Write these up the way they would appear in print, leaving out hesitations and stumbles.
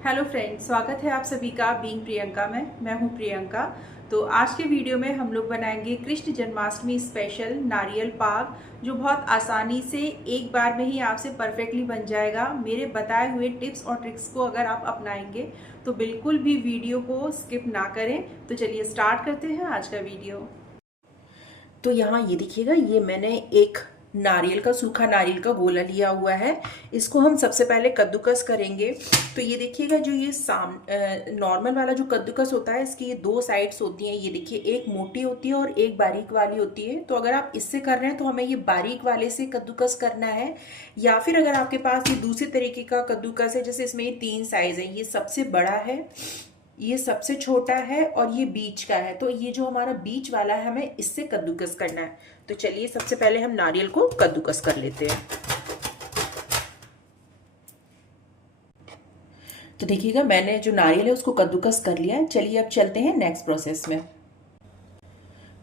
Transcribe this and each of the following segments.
Hello friends, स्वागत है आप सभी का बीइंग प्रियंका में। मैं हूं प्रियंका। तो आज के वीडियो में हम लोग बनाएंगे कृष्ण जन्माष्टमी स्पेशल नारियल पाक, जो बहुत आसानी से एक बार में ही आपसे परफेक्टली बन जाएगा। मेरे बताए हुए टिप्स और ट्रिक्स को अगर आप अपनाएंगे तो बिल्कुल भी वीडियो को स्किप ना करें। तो चलिए स्टार्ट करते हैं आज का वीडियो। तो यहाँ ये देखिएगा, ये मैंने एक नारियल का सूखा नारियल का गोला लिया हुआ है। इसको हम सबसे पहले कद्दूकस करेंगे। तो ये देखिएगा, जो ये नॉर्मल वाला जो कद्दूकस होता है, इसकी ये दो साइड्स होती हैं। ये देखिए, एक मोटी होती है और एक बारीक वाली होती है। तो अगर आप इससे कर रहे हैं तो हमें ये बारीक वाले से कद्दूकस करना है, या फिर अगर आपके पास ये दूसरे तरीके का कद्दूकस है, जैसे इसमें ये 3 साइज है, ये सबसे बड़ा है, ये सबसे छोटा है और ये बीच का है। तो ये जो हमारा बीच वाला है, हमें इससे कद्दूकस करना है। तो चलिए सबसे पहले हम नारियल को कद्दूकस कर लेते हैं। तो देखिएगा, मैंने जो नारियल है उसको कद्दूकस कर लिया है। चलिए अब चलते हैं नेक्स्ट प्रोसेस में।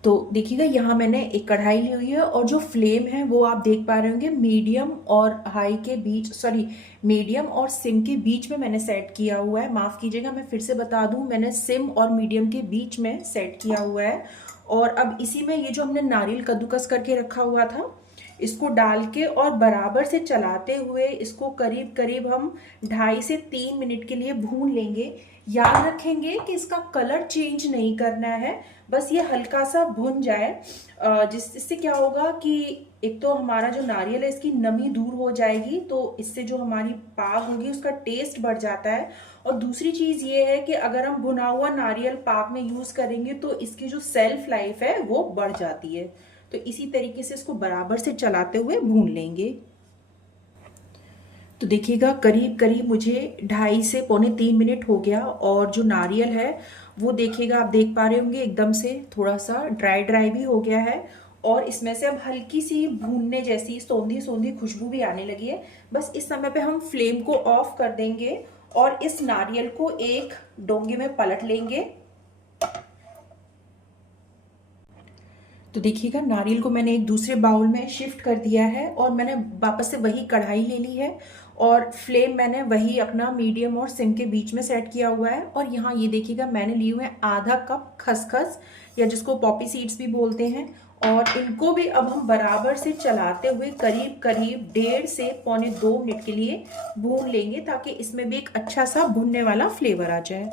तो देखिएगा, यहाँ मैंने एक कढ़ाई ली हुई है और जो फ्लेम है वो आप देख पा रहे होंगे, मीडियम और हाई के बीच, सॉरी, मीडियम और सिम के बीच में मैंने सेट किया हुआ है। माफ़ कीजिएगा, मैं फिर से बता दूं, मैंने सिम और मीडियम के बीच में सेट किया हुआ है। और अब इसी में ये जो हमने नारियल कद्दूकस करके रखा हुआ था, इसको डाल के और बराबर से चलाते हुए इसको करीब करीब हम 2.5 से 3 मिनट के लिए भून लेंगे। याद रखेंगे कि इसका कलर चेंज नहीं करना है, बस ये हल्का सा भुन जाए। जिससे क्या होगा कि एक तो हमारा जो नारियल है, इसकी नमी दूर हो जाएगी, तो इससे जो हमारी पाक होगी उसका टेस्ट बढ़ जाता है। और दूसरी चीज़ ये है कि अगर हम भुना हुआ नारियल पाक में यूज़ करेंगे तो इसकी जो सेल्फ लाइफ है वो बढ़ जाती है। तो इसी तरीके से इसको बराबर से चलाते हुए भून लेंगे। तो देखिएगा, करीब करीब मुझे 2.5 से पौने 3 मिनट हो गया, और जो नारियल है वो देखिएगा, आप देख पा रहे होंगे, एकदम से थोड़ा सा ड्राई ड्राई भी हो गया है। और इसमें से अब हल्की सी भूनने जैसी सौंधी सौंधी खुशबू भी आने लगी है। बस इस समय पे हम फ्लेम को ऑफ कर देंगे और इस नारियल को एक डोंगे में पलट लेंगे। तो देखिएगा, नारियल को मैंने एक दूसरे बाउल में शिफ्ट कर दिया है और मैंने वापस से वही कढ़ाई ले ली है और फ्लेम मैंने वही अपना मीडियम और सिम के बीच में सेट किया हुआ है। और यहाँ ये देखिएगा, मैंने लिए हुए हैं आधा कप खसखस, या जिसको पॉपी सीड्स भी बोलते हैं। और इनको भी अब हम बराबर से चलाते हुए करीब करीब 1.5 से पौने 2 मिनट के लिए भून लेंगे, ताकि इसमें भी एक अच्छा सा भुनने वाला फ्लेवर आ जाए।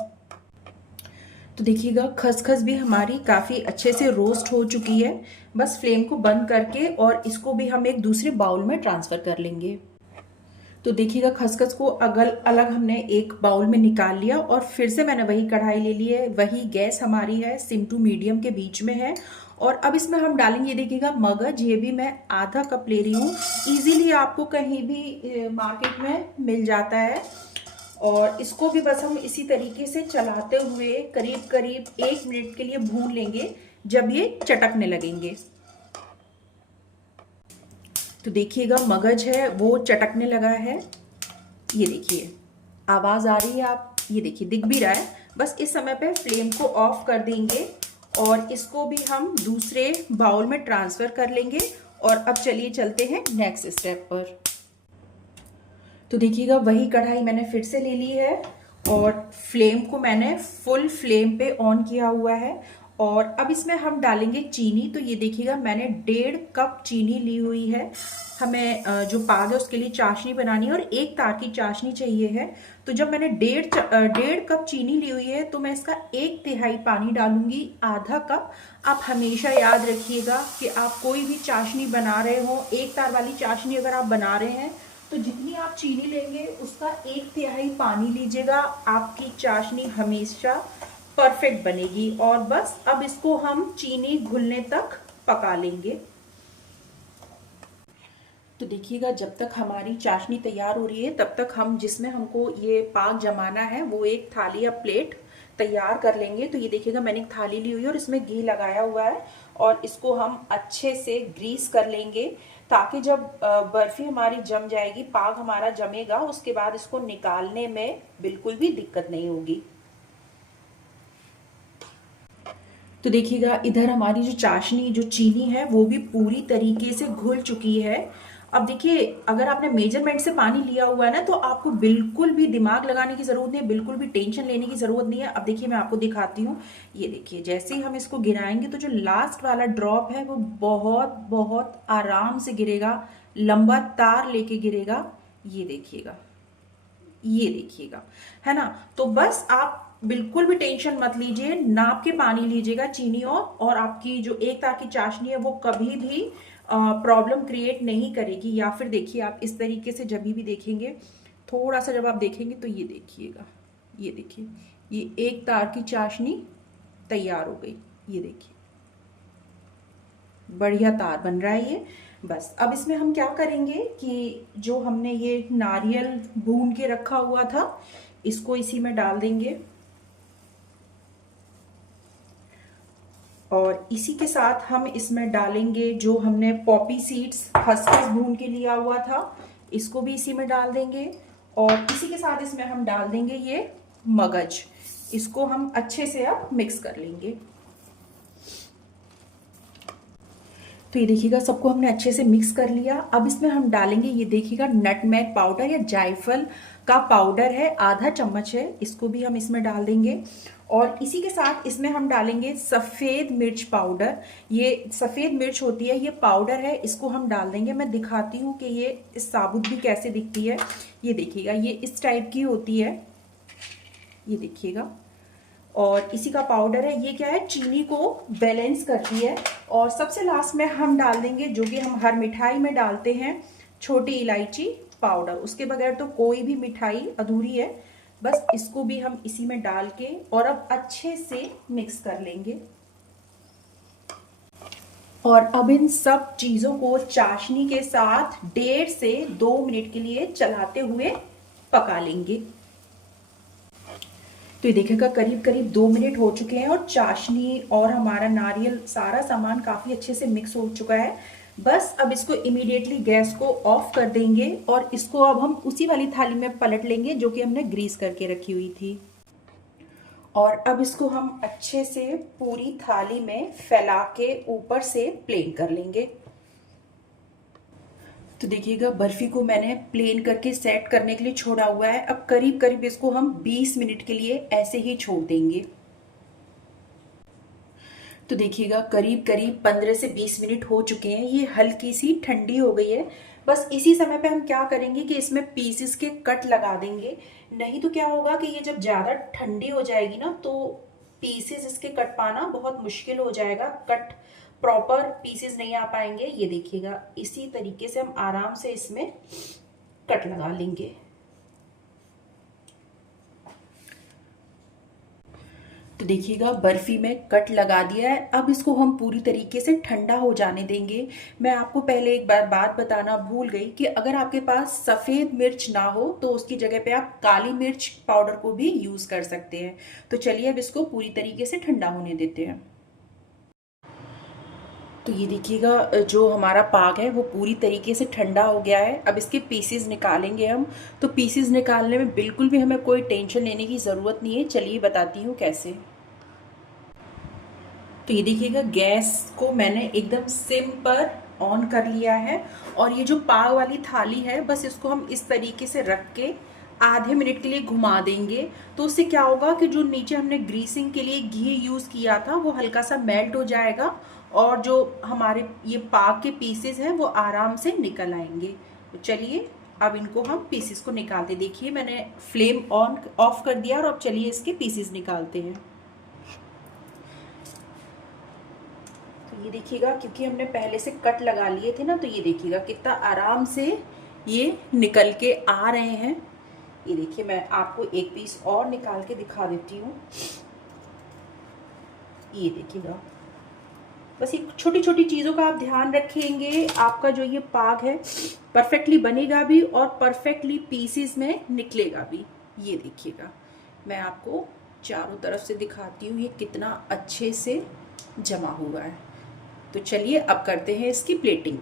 तो देखिएगा, खसखस भी हमारी काफ़ी अच्छे से रोस्ट हो चुकी है। बस फ्लेम को बंद करके और इसको भी हम एक दूसरे बाउल में ट्रांसफ़र कर लेंगे। तो देखिएगा, खसखस को अगल अलग हमने एक बाउल में निकाल लिया और फिर से मैंने वही कढ़ाई ले ली है। वही गैस हमारी है, सिम टू मीडियम के बीच में है। और अब इसमें हम डालेंगे, देखिएगा, मगज। ये भी मैं आधा कप ले रही हूँ। ईजिली आपको कहीं भी मार्केट में मिल जाता है। और इसको भी बस हम इसी तरीके से चलाते हुए करीब करीब 1 मिनट के लिए भून लेंगे, जब ये चटकने लगेंगे। तो देखिएगा, मगज है वो चटकने लगा है। ये देखिए, आवाज़ आ रही है, आप ये देखिए, दिख भी रहा है। बस इस समय पे फ्लेम को ऑफ कर देंगे और इसको भी हम दूसरे बाउल में ट्रांसफ़र कर लेंगे। और अब चलिए चलते हैं नेक्स्ट स्टेप पर। तो देखिएगा, वही कढ़ाई मैंने फिर से ले ली है और फ्लेम को मैंने फुल फ्लेम पे ऑन किया हुआ है। और अब इसमें हम डालेंगे चीनी। तो ये देखिएगा, मैंने 1.5 कप चीनी ली हुई है। हमें जो पाग है उसके लिए चाशनी बनानी है और 1 तार की चाशनी चाहिए है। तो जब मैंने 1.5 कप चीनी ली हुई है, तो मैं इसका 1/3 पानी डालूंगी, आधा कप। आप हमेशा याद रखिएगा कि आप कोई भी चाशनी बना रहे हो, 1 तार वाली चाशनी अगर आप बना रहे हैं, तो जितनी आप चीनी लेंगे उसका 1/3 पानी लीजिएगा। आपकी चाशनी हमेशा परफेक्ट बनेगी। और बस अब इसको हम चीनी घुलने तक पका लेंगे। तो देखिएगा, जब तक हमारी चाशनी तैयार हो रही है, तब तक हम जिसमें हमको ये पाक जमाना है वो एक थाली या प्लेट तैयार कर लेंगे। तो ये देखिएगा, मैंने एक थाली ली हुई है और इसमें घी लगाया हुआ है और इसको हम अच्छे से ग्रीस कर लेंगे, ताकि जब बर्फी हमारी जम जाएगी, पाक हमारा जमेगा, उसके बाद इसको निकालने में बिल्कुल भी दिक्कत नहीं होगी। तो देखिएगा, इधर हमारी जो चाशनी, जो चीनी है, वो भी पूरी तरीके से घुल चुकी है। अब देखिए, अगर आपने मेजरमेंट से पानी लिया हुआ है ना, तो आपको बिल्कुल भी दिमाग लगाने की ज़रूरत नहीं है, बिल्कुल भी टेंशन लेने की ज़रूरत नहीं है। अब देखिए, मैं आपको दिखाती हूँ। ये देखिए, जैसे ही हम इसको गिराएंगे तो जो लास्ट वाला ड्रॉप है वो बहुत बहुत आराम से गिरेगा, लंबा तार लेके गिरेगा। ये देखिएगा, ये देखिएगा, है ना। तो बस आप बिल्कुल भी टेंशन मत लीजिए, नाप के पानी लीजिएगा चीनी और आपकी जो एक तार की चाशनी है वो कभी भी प्रॉब्लम क्रिएट नहीं करेगी। या फिर देखिए, आप इस तरीके से जब भी देखेंगे, थोड़ा सा जब आप देखेंगे तो ये देखिएगा, ये देखिए, ये एक तार की चाशनी तैयार हो गई। ये देखिए, बढ़िया तार बन रहा है ये। बस अब इसमें हम क्या करेंगे कि जो हमने ये नारियल भून के रखा हुआ था, इसको इसी में डाल देंगे। और इसी के साथ हम इसमें डालेंगे जो हमने पॉपी सीड्स, खसखस भून के लिया हुआ था, इसको भी इसी में डाल देंगे। और इसी के साथ इसमें हम डाल देंगे ये मगज। इसको हम अच्छे से अब मिक्स कर लेंगे। तो ये देखिएगा, सबको हमने अच्छे से मिक्स कर लिया। अब इसमें हम डालेंगे, ये देखिएगा, नटमेग पाउडर या जायफल का पाउडर है, आधा चम्मच है, इसको भी हम इसमें डाल देंगे। और इसी के साथ इसमें हम डालेंगे सफ़ेद मिर्च पाउडर। ये सफ़ेद मिर्च होती है, ये पाउडर है, इसको हम डाल देंगे। मैं दिखाती हूँ कि ये इस साबुत भी कैसे दिखती है। ये देखिएगा, ये इस टाइप की होती है, ये देखिएगा। और इसी का पाउडर है, ये क्या है, चीनी को बैलेंस करती है। और सबसे लास्ट में हम डाल देंगे जो कि हम हर मिठाई में डालते हैं, छोटी इलायची पाउडर। उसके बगैर तो कोई भी मिठाई अधूरी है। बस इसको भी हम इसी में डाल के और अब अच्छे से मिक्स कर लेंगे। और अब इन सब चीज़ों को चाशनी के साथ 1.5 से 2 मिनट के लिए चलाते हुए पका लेंगे। तो ये देखिएगा, करीब करीब 2 मिनट हो चुके हैं और चाशनी और हमारा नारियल सारा सामान काफ़ी अच्छे से मिक्स हो चुका है। बस अब इसको इमीडिएटली गैस को ऑफ कर देंगे और इसको अब हम उसी वाली थाली में पलट लेंगे जो कि हमने ग्रीस करके रखी हुई थी। और अब इसको हम अच्छे से पूरी थाली में फैला के ऊपर से प्लेन कर लेंगे। तो देखिएगा, बर्फी को मैंने प्लेन करके सेट करने के लिए छोड़ा हुआ है। अब करीब करीब इसको हम 20 मिनट के लिए ऐसे ही छोड़ देंगे। तो देखिएगा, करीब करीब 15 से 20 मिनट हो चुके हैं। ये हल्की सी ठंडी हो गई है। बस इसी समय पे हम क्या करेंगे कि इसमें पीसेस के कट लगा देंगे। नहीं तो क्या होगा कि ये जब ज़्यादा ठंडी हो जाएगी ना, तो पीसेस इसके कट पाना बहुत मुश्किल हो जाएगा, कट प्रॉपर पीसेस नहीं आ पाएंगे। ये देखिएगा, इसी तरीके से हम आराम से इसमें कट लगा लेंगे। तो देखिएगा, बर्फी में कट लगा दिया है। अब इसको हम पूरी तरीके से ठंडा हो जाने देंगे। मैं आपको पहले एक बार बात बताना भूल गई कि अगर आपके पास सफ़ेद मिर्च ना हो तो उसकी जगह पे आप काली मिर्च पाउडर को भी यूज़ कर सकते हैं। तो चलिए अब इसको पूरी तरीके से ठंडा होने देते हैं। तो ये देखिएगा, जो हमारा पाग है वो पूरी तरीके से ठंडा हो गया है। अब इसके पीसेस निकालेंगे हम। तो पीसेस निकालने में बिल्कुल भी हमें कोई टेंशन लेने की ज़रूरत नहीं है। चलिए बताती हूँ कैसे। तो ये देखिएगा, गैस को मैंने एकदम सिम पर ऑन कर लिया है। और ये जो पाग वाली थाली है, बस इसको हम इस तरीके से रख के आधे मिनट के लिए घुमा देंगे। तो उससे क्या होगा कि जो नीचे हमने ग्रीसिंग के लिए घी यूज़ किया था वो हल्का सा मेल्ट हो जाएगा और जो हमारे ये पाग के पीसेस हैं वो आराम से निकल आएंगे। तो चलिए अब इनको हम पीसेस को निकालते। देखिए, मैंने फ्लेम ऑफ कर दिया और अब चलिए इसके पीसेस निकालते हैं। तो ये देखिएगा, क्योंकि हमने पहले से कट लगा लिए थे ना, तो ये देखिएगा कितना आराम से ये निकल के आ रहे हैं। ये देखिए, मैं आपको एक पीस और निकाल के दिखा देती हूँ। ये देखिएगा, बस ये छोटी छोटी चीज़ों का आप ध्यान रखेंगे, आपका जो ये पाग है परफेक्टली बनेगा भी और परफेक्टली पीसेस में निकलेगा भी। ये देखिएगा, मैं आपको चारों तरफ से दिखाती हूँ ये कितना अच्छे से जमा हुआ है। तो चलिए अब करते हैं इसकी प्लेटिंग।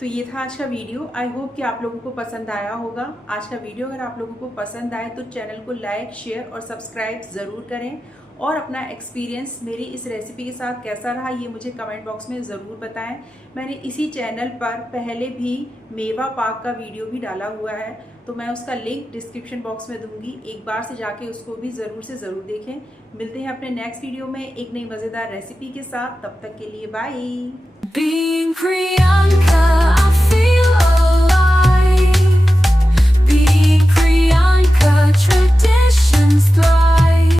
तो ये था आज का वीडियो। आई होप कि आप लोगों को पसंद आया होगा। आज का वीडियो अगर आप लोगों को पसंद आए तो चैनल को लाइक, शेयर और सब्सक्राइब ज़रूर करें। और अपना एक्सपीरियंस मेरी इस रेसिपी के साथ कैसा रहा ये मुझे कमेंट बॉक्स में ज़रूर बताएं। मैंने इसी चैनल पर पहले भी मेवा पाक का वीडियो भी डाला हुआ है, तो मैं उसका लिंक डिस्क्रिप्शन बॉक्स में दूंगी, एक बार से जाके उसको भी ज़रूर से ज़रूर देखें। मिलते हैं अपने नेक्स्ट वीडियो में एक नई मज़ेदार रेसिपी के साथ, तब तक के लिए बाय।